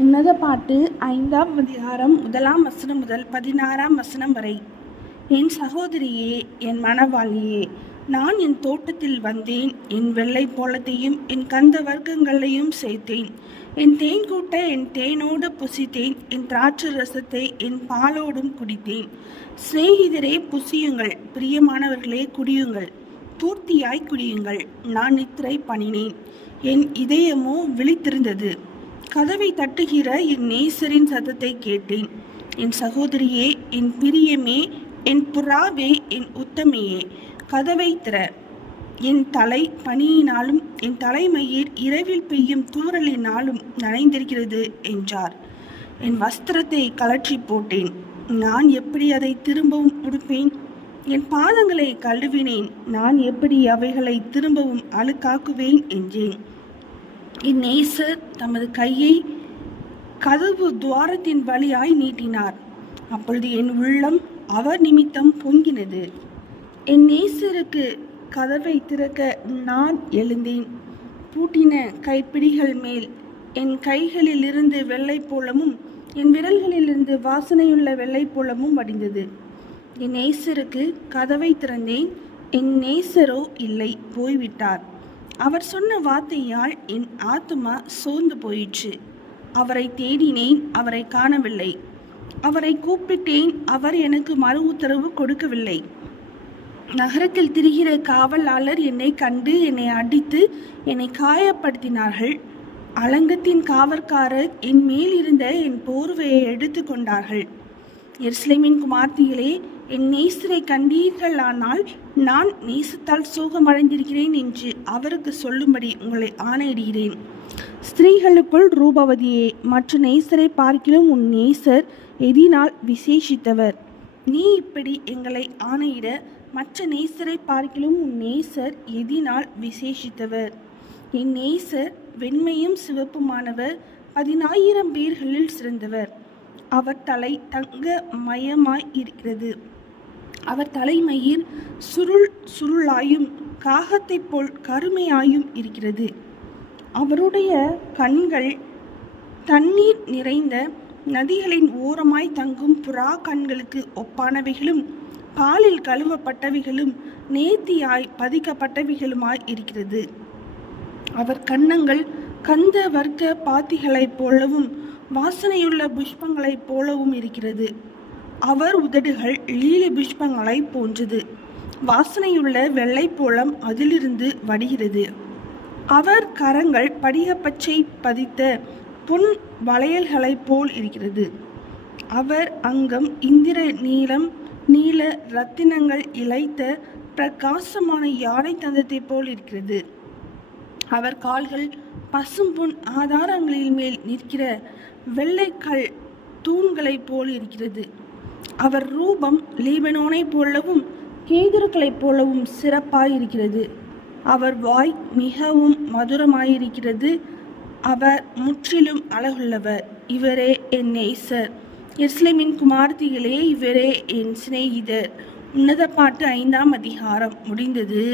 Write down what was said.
உன்னத பாட்டு 5ஆம் அதிகாரம் 1ஆம் வசனம் முதல் 16ஆம் வசனம் வரை. என் சகோதரியே, என் மணவாளியே, நான் என் தோட்டத்தில் வந்தேன். என் வெள்ளை போலத்தையும் என் கந்த வர்க்கங்களையும் சேர்த்தேன். என் தேன் கூட்ட என் தேனோடு புசித்தேன். என் திராட்சை ரசத்தை என் பாலோடும் குடித்தேன். சிநேகிதரே, புசியுங்கள். பிரியமானவர்களே, குடியுங்கள். பூர்த்தியாய் குடியுங்கள். நான் நித்திரை பண்ணினேன், என் இதயமோ விழித்திருந்தது. கதவை தட்டுகிற என் நேசரின் சத்தத்தை கேட்டேன். என் சகோதரியே, என் பிரியமே, என் புறாவே, என் உத்தமையே, கதவை திற. என் தலை பனியினாலும் என் தலைமயிர் இரவில் பெய்யும் தூறலினாலும் நனைந்திருக்கிறது என்றார். என் வஸ்திரத்தை கழற்றி போட்டேன். நான் எப்படி அதை திரும்பவும் உடுப்பேன்? என் பாதங்களை கழுவினேன். நான் எப்படி அவைகளை திரும்பவும் அழுக்காக்குவேன் என்றேன். என் நேசர் தமது கையை கதவு துவாரத்தின் வழியாய் நீட்டினார். அப்பொழுது என் உள்ளம் அவர் நிமித்தம் பொங்கினது. என் நேசருக்கு கதவை திறக்க நான் எழுந்தேன். பூட்டின கைப்பிடிகள் மேல் என் கைகளிலிருந்து வெள்ளை போலமும் என் விரல்களிலிருந்து வாசனையுள்ள வெள்ளை போலமும் வடிந்தது. என் நேசருக்கு கதவை திறந்தேன். என் நேசரோ இல்லை, போய்விட்டார். அவர் சொன்ன வார்த்தையால் என் ஆத்துமா சோர்ந்து போயிற்று. அவரை தேடினேன், அவரை காணவில்லை. அவரை கூப்பிட்டேன், அவர் எனக்கு மறு உத்தரவு கொடுக்கவில்லை. நகரத்தில் திரிகிற காவலாளர் என்னை கண்டு என்னை அடித்து என்னை காயப்படுத்தினார்கள். அலங்கத்தின் காவற்காரர் என் மேல் இருந்த என் போர்வையை எடுத்து கொண்டார்கள். எருசலேமின் குமார்த்திகளே, என் நேசரை கண்டீர்களானால் நான் நேசத்தால் சோகமடைந்திருக்கிறேன் என்று அவருக்கு சொல்லும்படி உங்களை ஆணையிடுகிறேன். ஸ்திரீகளுக்குள் ரூபவதியே, மற்ற நேசரை பார்க்கிலும் உன் நேசர் எதினால் விசேஷித்தவர். நீ இப்படி எங்களை ஆணையிட, மற்ற நேசரை பார்க்கிலும் உன் நேசர் எதினால் விசேஷித்தவர். என் நேசர் வெண்மையும் சிவப்புமானவர், 10,000 பேர்களில் சிறந்தவர். அவர் தலை தங்க மயமாய் இருக்கிறது. அவர் தலைமயிர் சுருளாயும் காகத்தை போல் கருமையாயும் இருக்கிறது. அவருடைய கண்கள் தண்ணீர் நிறைந்த நதிகளின் ஓரமாய் தங்கும் புறா கண்களுக்கு ஒப்பானவைகளும் பாலில் கழுவப்பட்டவைகளும் நேர்த்தியாய் பதிக்கப்பட்டவைகளுமாய் இருக்கிறது. அவர் கன்னங்கள் கந்த வர்க்க பாத்திகளைப் போலவும் வாசனையுள்ள புஷ்பங்களைப் போலவும் இருக்கிறது. அவர் உதடுகள் லீலி புஷ்பங்களை போன்றது. வாசனையுள்ள வெள்ளை போலம் அதிலிருந்து வடிகிறது. அவர் கரங்கள் படிகப்பச்சை பதித்த பொன் வளையல்களைப் போல் இருக்கிறது. அவர் அங்கம் இந்திர நீலம் நீல இரத்தினங்கள் இழைத்த பிரகாசமான யானை தந்தத்தை போல் இருக்கிறது. அவர் கால்கள் பசும்பொன் ஆதாரங்களின் மேல் நிற்கிற வெள்ளைக்கல் தூண்களைப் போல் இருக்கிறது. அவர் ரூபம் லீபனோனை போலவும் கேதுருக்களைப் போலவும் சிறப்பாயிருக்கிறது. அவர் வாய் மிகவும் மதுரமாயிருக்கிறது. அவர் முற்றிலும் அழகுள்ளவர். இவரே என் நேசர். எருசலேமின் குமார்த்திகளே, இவரே என் சிநேகிதர். உன்னத பாட்டு 5ஆம் அதிகாரம் முடிந்தது.